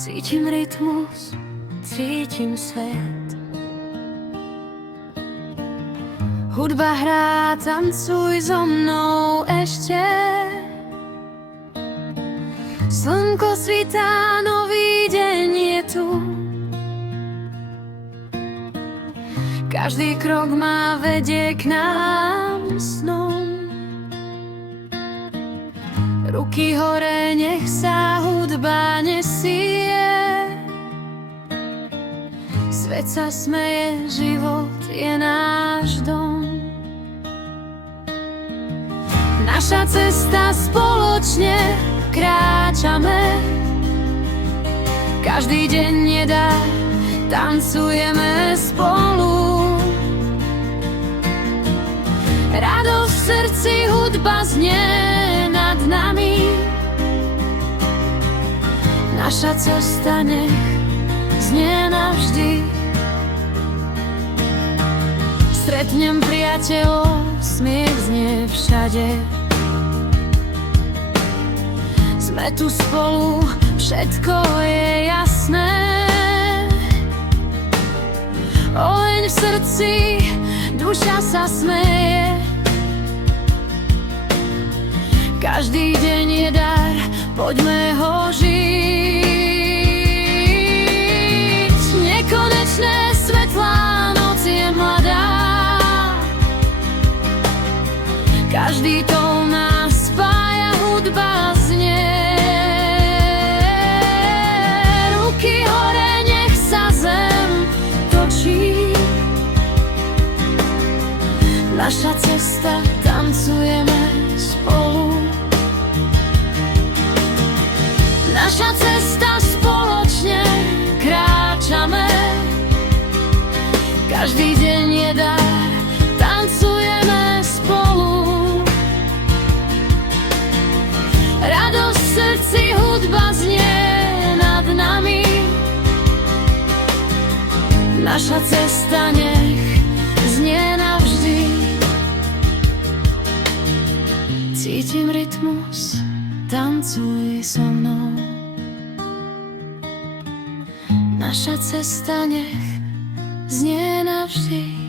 Cítim rytmus, cítim svet. Hudba hrá, tancuj so mnou ešte. Slnko svitá, nový deň je tu. Každý krok má vedie k nám snom. Ruky hore, nech sa hudba nesie. Svet sa smeje, život je náš dom. Naša cesta spoločne kráčame. Každý deň nedá, tancujeme spolu. Radosť v srdci, hudba znie nad nami. Naša cesta nech znie navždy. Stretnem priateľov, smiech znie všade. Sme tu spolu, všetko je jasné. Oheň v srdci, duša sa smeje. Každý deň je dar, poďme ho žiť. Nekonečné svetlá, noc je mladá. Každý tón nás spája, hudba znie. Ruky hore, nech sa zem točí. Naša cesta, tancujeme spolu. Naša cesta, spoločne kráčame. Každý deň je dar, tancujeme spolu. Radosť v srdci, hudba znie nad nami. Naša cesta nech znie navždy. Cítim rytmus, tancuj so mnou. Naša cesta nech znie navždy.